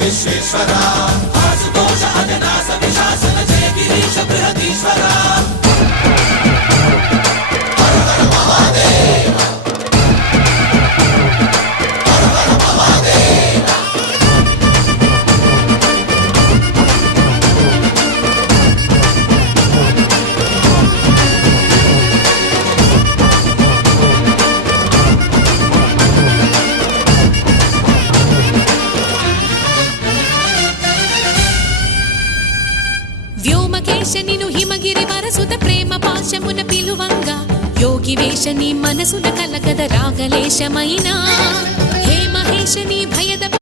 విశ్వేశ్వర ఆశుతోష అజనాస విశాసన జయ గిరీశ బృహదీశ్వర హర హర మహాదేవ హర హర మహాదేవ వ్యోమకేశనిను హిమగిరి వరసుత ప్రేమ పాశమున పిలువంగా యోగి వేషని మనసున కలకద రాగలేశమైనా హే మహేశని భయద